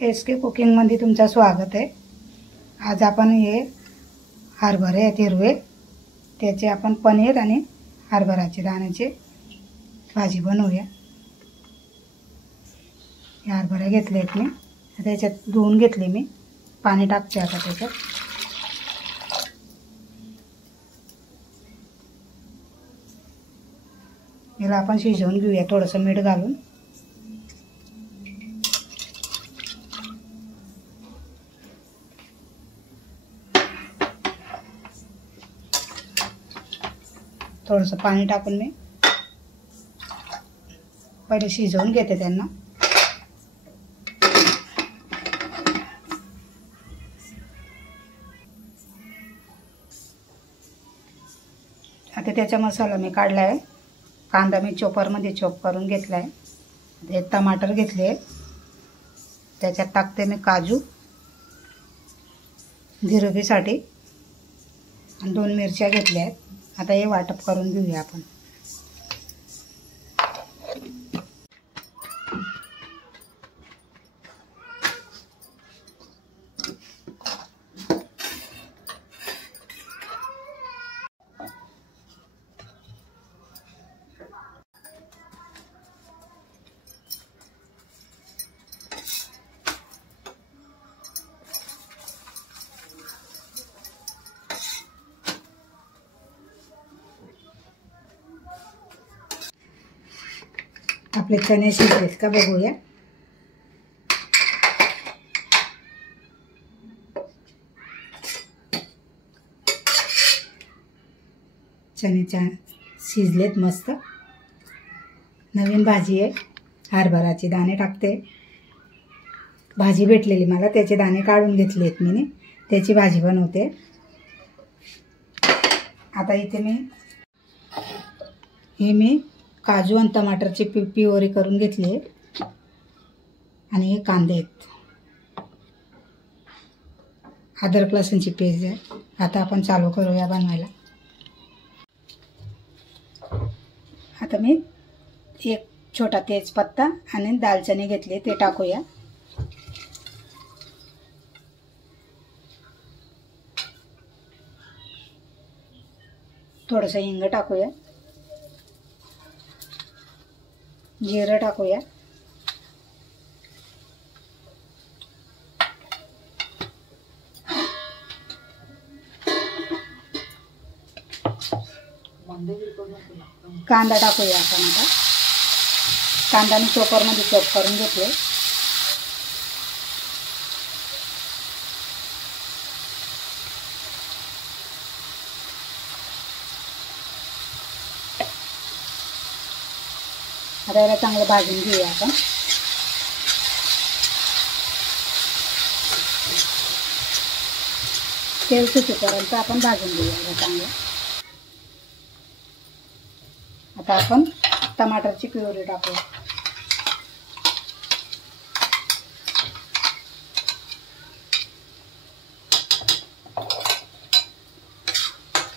SK कुकिंगमध्ये तुमचं स्वागत आहे। आज आपण हे हरभरे आहेत हिरवे, त्याचे आपण पनीर आणि हरभऱ्याची दाण्याची भाजी बनवूया। हे हरभरे घेतले आहेत मी, आता याच्यात धुवून घेतले मी, पाणी टाकते आता त्याच्यात। याला आपण शिजवून घेऊया थोडंसं मीठ घालून। थोडंसं पाणी टाकून मी पहिले शिजवून घेते त्यांना। आता त्याचा मसाला मी काढला आहे। कांदा मी चॉपरमध्ये चॉप करून घेतला आहे। हे टमाटर घेतले, त्याच्यात टाकते मी काजू गिरवीसाठी, आणि 2 मिरच्या घेतल्या आहेत। आता हे वाटप करून घेऊया आपण। आपले चणे शिजलेत का बघूया। चणे छान शिजलेत मस्त। नवीन भाजी आहे, हरभऱ्याचे दाणे टाकते। भाजी भेटलेली मला, त्याचे दाणे काढून घेतलेत मी, त्याची भाजी बनवते। आता इथे मी काजू आणि टमाटरची प्युरी करून घेतली, आणि हे कांदे आहेत, अद्रक लसूणची पेस्ट आहे। आता आपण चालू करूया बनवायला। आता मी एक छोटा तेजपत्ता आणि दालचिनी घेतली, ते टाकूया। थोडंसं हिंग टाकूया, जिरं टाकूया, कांदा टाकूया आपण। आता कांदा मी चॉपरमध्ये चॉप करून घेतले। आता याला चांगलं भाजून घेऊया आपण। तेल सुटेपर्यंत आपण भाजून घेऊया चांगलं। आता आपण टमाटरची प्युरी टाकूया।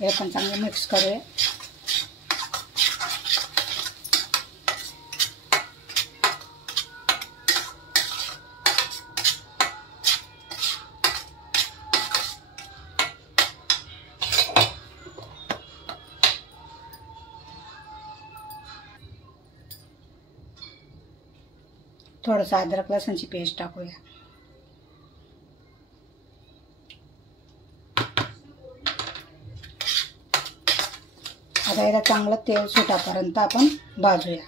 हे आपण चांगलं मिक्स करूया। थोडंसं अद्रक लसूणची पेस्ट टाकूया। आता याला चांगलं तेल सुटापर्यंत आपण भाजूया।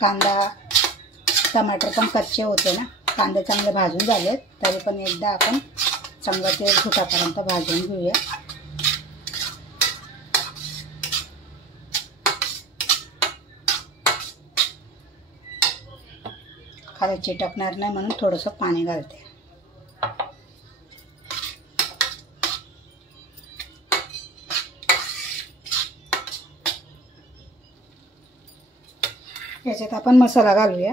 कांदा टमाटर पण कच्चे होते ना, कांदे चांगले भाजून झालेत, तरी पण एकदा आपण चांगलं तेल सुटापर्यंत भाजून घेऊया। खाली चिटकणार नाही म्हणून थोडंसं पाणी घालते। याच्यात आपण मसाला घालूया।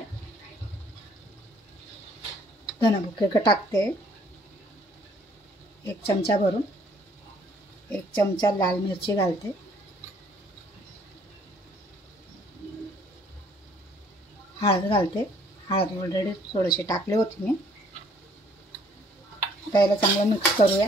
धनेपूड टाकते 1 चमचा भरून, 1 चमचा लाल मिरची घालते, हळद घालते। हळद ऑलरेडी थोडीशी टाकली होती मी, आता याला चांगलं मिक्स करूया.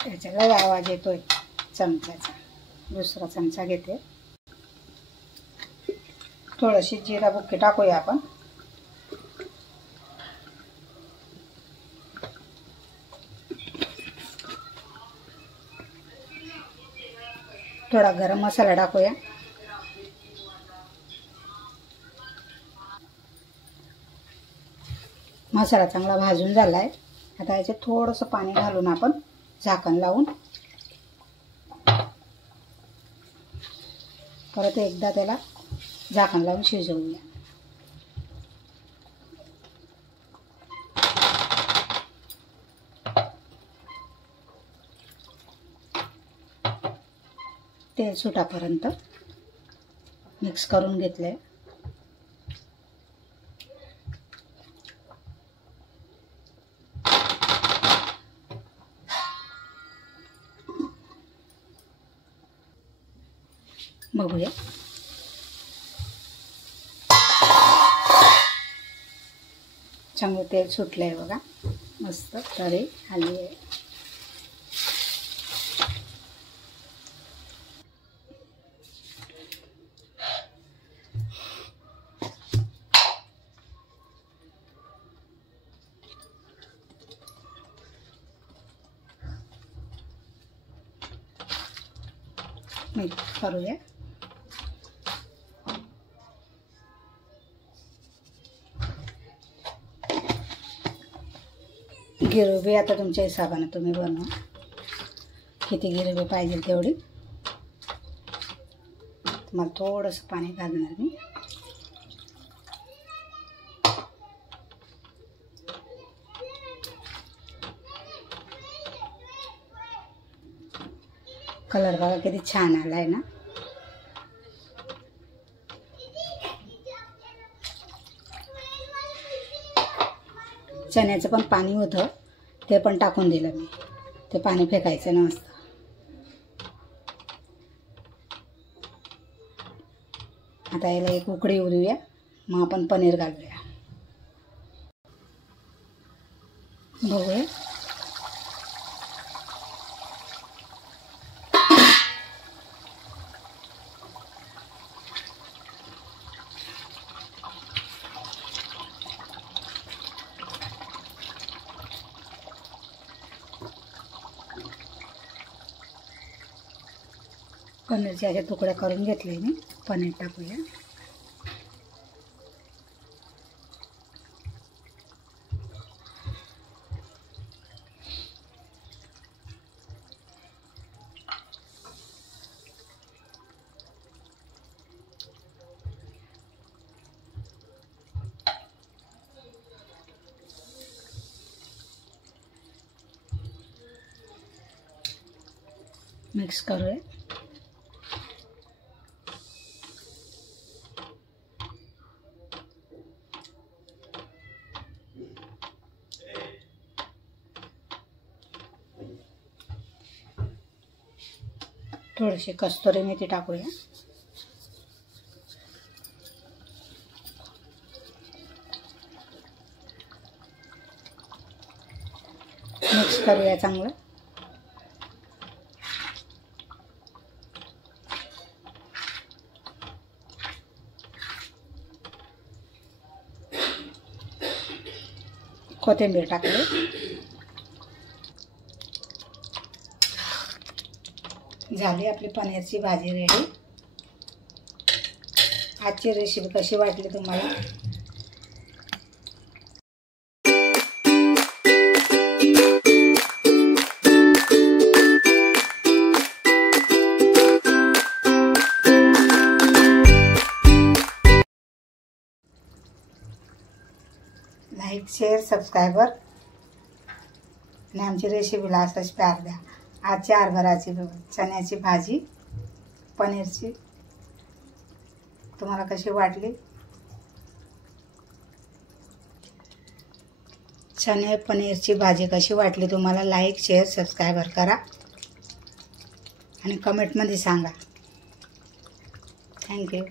त्याच्याला आवाज येतोय चमच्याचा. दुसरा चमचा घेते. थोडीशी जिरा बुक्की टाकूया आपण. थोडा गरम मसाला टाकूया. मसाला चांगला भाजून झालाय. आता याच्यात थोडंसं पाणी घालून आपण झाकण लावून परत एकदा त्याला झाकण लावून शिजवूया. तेल सुटापर्यंत मिक्स करून घेतले. बघूया. चांगलं तेल सुटलंय बघा. मस्त तरी आली आहे. मिक्स करूया. गिरवी आता तुमच्या हिशोबाने तुम्ही बनवा. किती गिरवी पाहिजे तेवढी. तुम्हाला थोडंसं पाणी घालणार मी. कलर बघा किती छान आलाय ना. चण्याचं पण पाणी होतं ते पण टाकून दिलं मी. ते पाणी फेकायचं नसतं. आता याला एक उकडी येऊ देऊया. मग आपण पनीर घालूया. बघूया. पनीरचे असे तुकडे करून घेतले मी. पनीर टाकूया. मिक्स करूया. थोडीशी कस्तुरी मेथी टाकूया. मिक्स करूया चांगलं. कोथिंबीर टाकली. झाली आपली पनीरची भाजी रेडी. आजची रेसिपी कशी वाटली तुम्हाला? लाईक, शेअर, सबस्क्राईबर आणि आमची रेसिपीला असाच प्यार द्या. आजची हरभऱ्याची चण्याची भाजी पनीरची तुम्हाला कशी वाटली? चणे पनीरची भाजी कशी वाटली तुम्हाला लाईक शेअर सबस्क्राईबर करा आणि कमेंटमध्ये सांगा. थँक्यू.